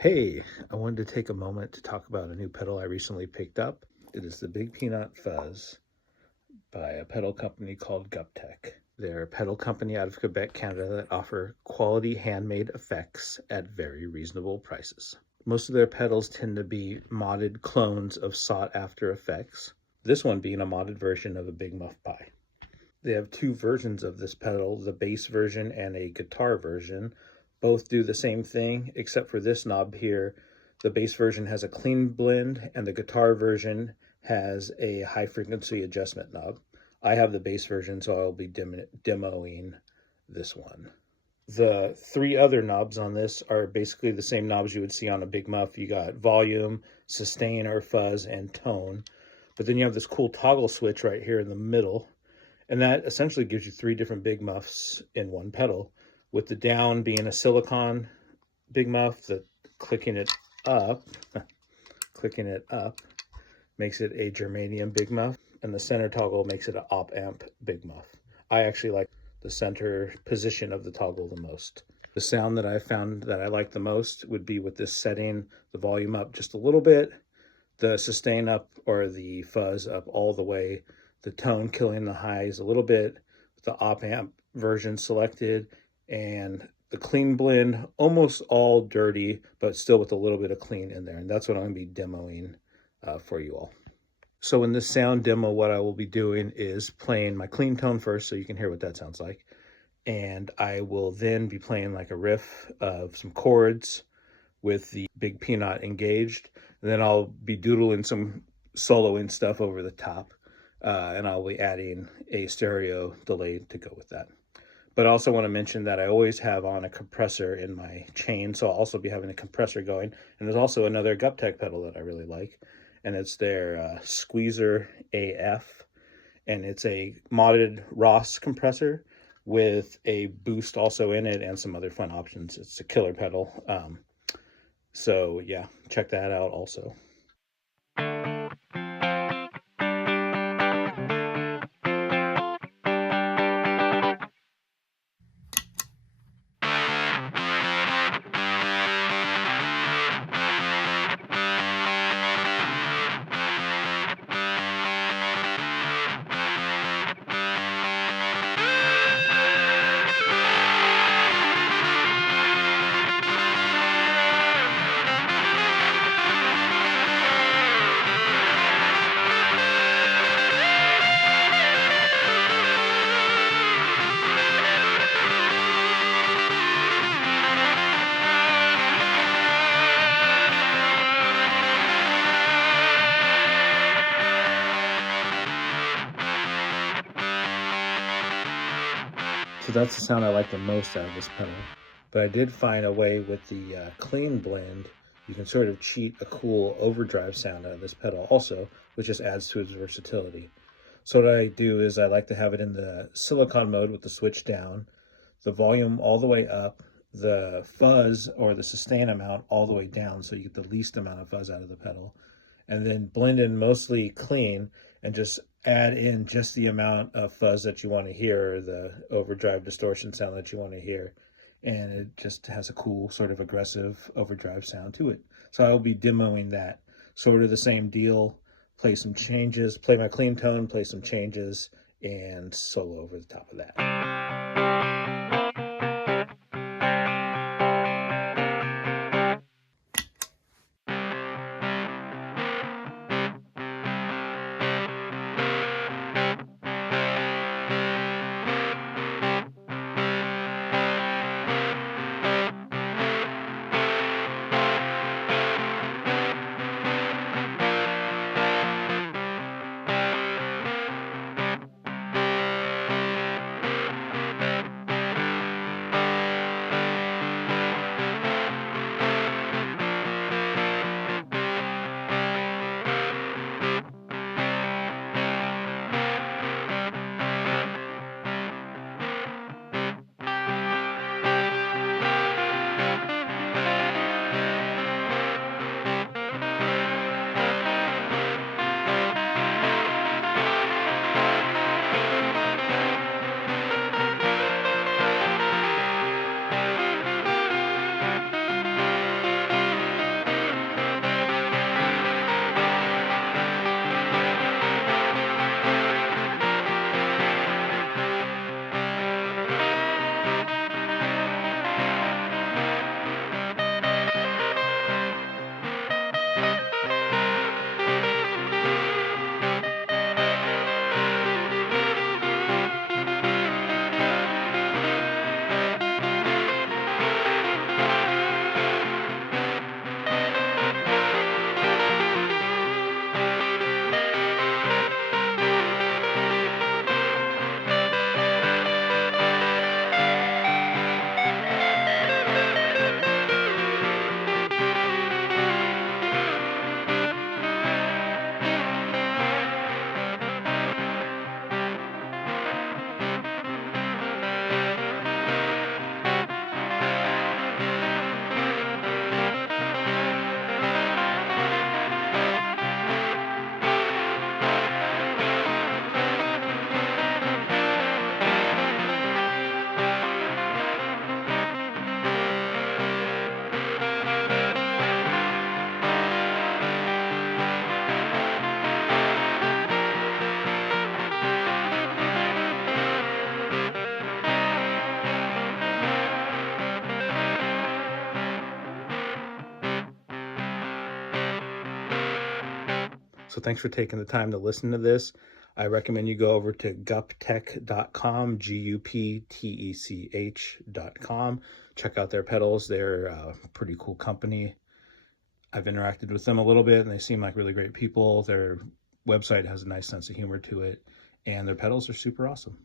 Hey, I wanted to take a moment to talk about a new pedal I recently picked up. It is the Big Pinotte Fuzz by a pedal company called GUPtech. They're a pedal company out of Quebec, Canada that offer quality handmade effects at very reasonable prices. Most of their pedals tend to be modded clones of sought after effects, this one being a modded version of a Big Muff Pie. They have two versions of this pedal, the bass version and a guitar version. Both do the same thing, except for this knob here. The bass version has a clean blend, and the guitar version has a high frequency adjustment knob. I have the bass version, so I'll be demoing this one. The three other knobs on this are basically the same knobs you would see on a Big Muff. You got volume, sustain or fuzz, and tone. But then you have this cool toggle switch right here in the middle. And that essentially gives you three different Big Muffs in one pedal, with the down being a silicone Big Muff, the clicking it up makes it a germanium Big Muff, and the center toggle makes it an op amp Big Muff. I actually like the center position of the toggle the most. The sound that I found that I like the most would be with this setting the volume up just a little bit, the sustain up or the fuzz up all the way, the tone killing the highs a little bit, the op amp version selected, and the clean blend almost all dirty, but still with a little bit of clean in there. And that's what I'm going to be demoing for you all. So in this sound demo, what I will be doing is playing my clean tone first so you can hear what that sounds like. And I will then be playing like a riff of some chords with the Big Pinotte engaged. And then I'll be doodling some soloing stuff over the top. And I'll be adding a stereo delay to go with that. But I also want to mention that I always have on a compressor in my chain, so I'll also be having a compressor going. And there's also another GUPtech pedal that I really like, and it's their Squeezer AF, and it's a modded Ross compressor with a boost also in it and some other fun options. It's a killer pedal. So yeah, check that out also. So that's the sound I like the most out of this pedal. But I did find a way with the clean blend, you can sort of cheat a cool overdrive sound out of this pedal also, which just adds to its versatility. So what I do is I like to have it in the silicone mode with the switch down, the volume all the way up, the fuzz or the sustain amount all the way down so you get the least amount of fuzz out of the pedal, and then blend in mostly clean and just add in just the amount of fuzz that you want to hear, or the overdrive distortion sound that you want to hear. And it just has a cool sort of aggressive overdrive sound to it. So I will be demoing that. Sort of the same deal, play some changes, play my clean tone, play some changes, and solo over the top of that. So thanks for taking the time to listen to this. I recommend you go over to GUPtech.com, GUPtech.com. Check out their pedals. They're a pretty cool company. I've interacted with them a little bit, and they seem like really great people. Their website has a nice sense of humor to it, and their pedals are super awesome.